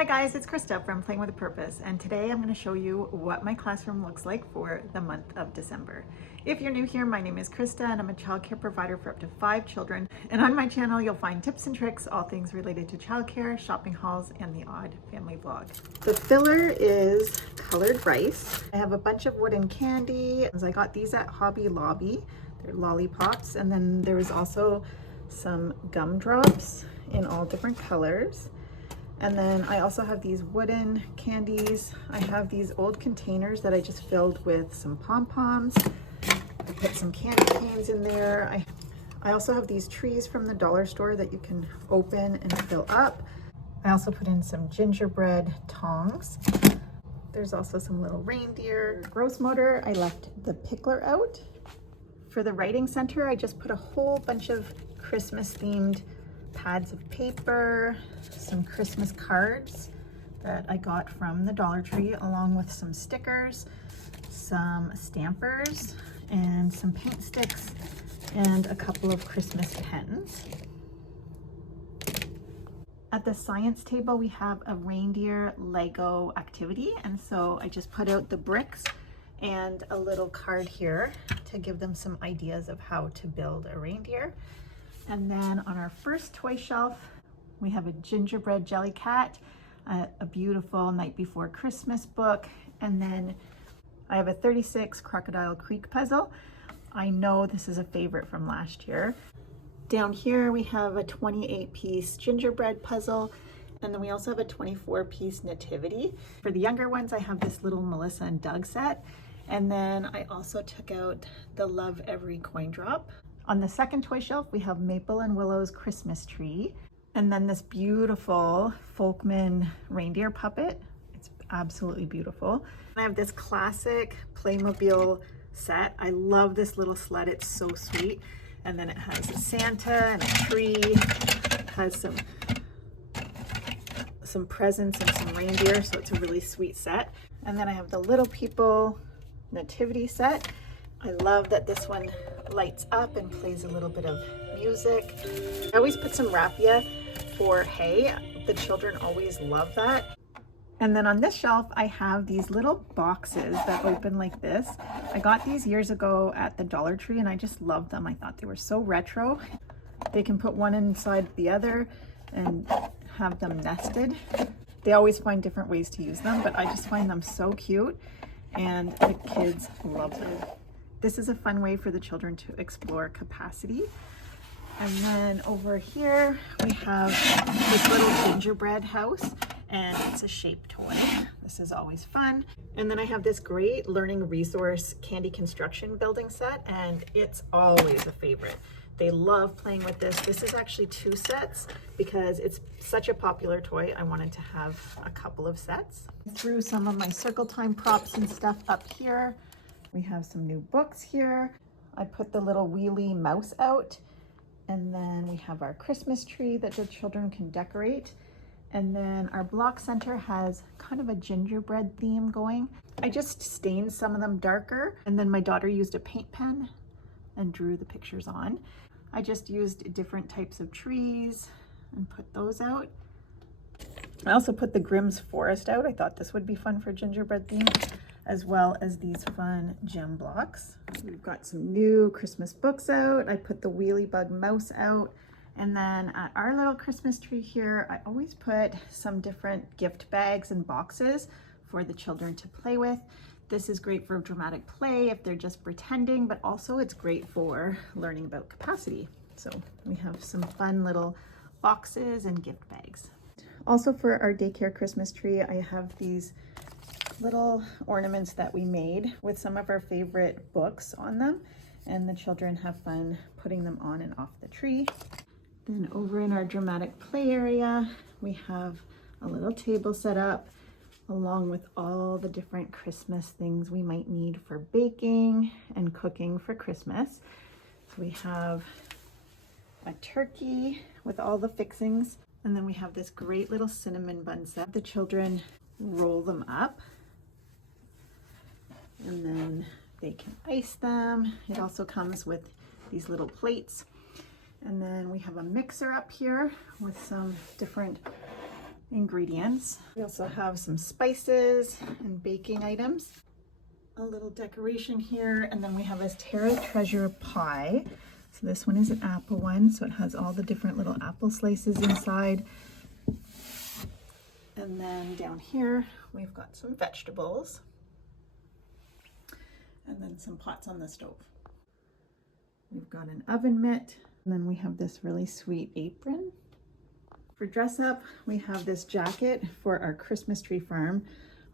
Hi guys, it's Krista from Playing with a Purpose, and today I'm going to show you what my classroom looks like for the month of December. If you're new here, my name is Krista and I'm a childcare provider for up to 5 children. And on my channel, you'll find tips and tricks, all things related to childcare, shopping hauls, and the odd family vlog. The filler is colored rice. I have a bunch of wooden candy. I got these at Hobby Lobby. They're lollipops. And then there's also some gumdrops in all different colors. And then I also have these wooden candies. I have these old containers that I just filled with some pom-poms. I put some candy canes in there. I also have these trees from the dollar store that you can open and fill up. I also put in some gingerbread tongs. There's also some little reindeer. Gross motor, I left the pickler out. For the writing center, I just put a whole bunch of Christmas themed pads of paper, some Christmas cards that I got from the Dollar Tree, along with some stickers, some stampers, and some paint sticks, and a couple of Christmas pens. At the science table, we have a reindeer Lego activity, and so I just put out the bricks and a little card here to give them some ideas of how to build a reindeer. And then on our first toy shelf, we have a gingerbread jelly cat, a beautiful Night Before Christmas book, and then I have a 36 Crocodile Creek puzzle. I know this is a favorite from last year. Down here we have a 28-piece gingerbread puzzle, and then we also have a 24-piece nativity. For the younger ones, I have this little Melissa and Doug set, and then I also took out the Love Every Coin Drop. On the second toy shelf, we have Maple and Willow's Christmas tree, and then this beautiful Folkman reindeer puppet. It's absolutely beautiful. I have this classic Playmobil set. I love this little sled. It's so sweet. And then it has a Santa and a tree. It has some presents and some reindeer, so it's a really sweet set. And then I have the Little People nativity set. I love that this one lights up and plays a little bit of music. I always put some raffia for hay. The children always love that. And then on this shelf, I have these little boxes that open like this. I got these years ago at the Dollar Tree and I just loved them. I thought they were so retro. They can put one inside the other and have them nested. They always find different ways to use them, but I just find them so cute and the kids love them. This is a fun way for the children to explore capacity. And then over here, we have this little gingerbread house, and it's a shape toy. This is always fun. And then I have this great learning resource candy construction building set, and it's always a favorite. They love playing with this. This is actually 2 sets because it's such a popular toy. I wanted to have a couple of sets. I threw some of my Circle Time props and stuff up here. We have some new books here. I put the little wheelie mouse out, and then we have our Christmas tree that the children can decorate. And then our block center has kind of a gingerbread theme going. I just stained some of them darker, and then my daughter used a paint pen and drew the pictures on. I just used different types of trees and put those out. I also put the Grimm's Forest out. I thought this would be fun for gingerbread theme, as well as these fun gem blocks. We've got some new Christmas books out. I put the Wheelie Bug mouse out. And then at our little Christmas tree here, I always put some different gift bags and boxes for the children to play with. This is great for dramatic play if they're just pretending, but also it's great for learning about capacity. So we have some fun little boxes and gift bags. Also for our daycare Christmas tree, I have these little ornaments that we made with some of our favorite books on them, and the children have fun putting them on and off the tree. Then over in our dramatic play area, we have a little table set up along with all the different Christmas things we might need for baking and cooking for Christmas. So we have a turkey with all the fixings, and then we have this great little cinnamon bun set. The children roll them up and then they can ice them. It also comes with these little plates. And then we have a mixer up here with some different ingredients. We also have some spices and baking items. A little decoration here, and then we have this Terra Treasure pie. So this one is an apple one, so it has all the different little apple slices inside. And then down here, we've got some vegetables. And then some pots on the stove. We've got an oven mitt, and then we have this really sweet apron. For dress up, we have this jacket for our Christmas tree farm,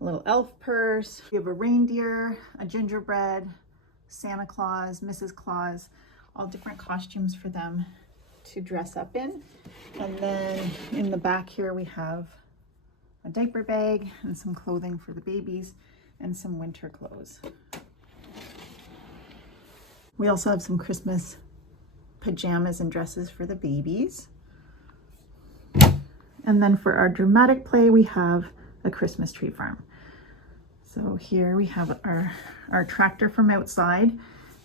a little elf purse. We have a reindeer, a gingerbread, Santa Claus, Mrs. Claus, all different costumes for them to dress up in. And then in the back here, we have a diaper bag and some clothing for the babies and some winter clothes. We also have some Christmas pajamas and dresses for the babies. And then for our dramatic play, we have a Christmas tree farm. So here we have our tractor from outside.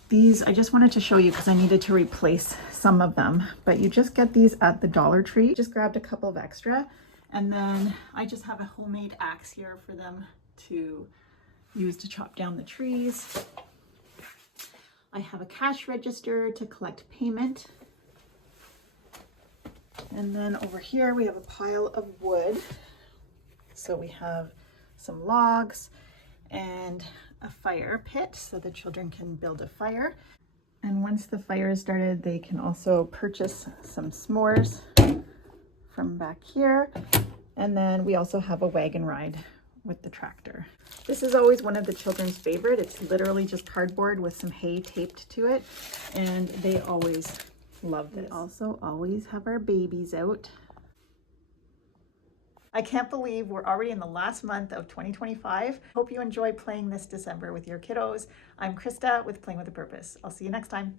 These, I just wanted to show you because I needed to replace some of them, but you just get these at the Dollar Tree. Just grabbed a couple of extra, and then I just have a homemade axe here for them to use to chop down the trees. I have a cash register to collect payment. And then over here we have a pile of wood. So we have some logs and a fire pit so the children can build a fire. And once the fire is started, they can also purchase some s'mores from back here. And then we also have a wagon ride with the tractor. This is always one of the children's favorite. It's literally just cardboard with some hay taped to it, and they always love this. We also always have our babies out. I can't believe we're already in the last month of 2025. Hope you enjoy playing this December with your kiddos. I'm Krista with Playing with a Purpose. I'll see you next time.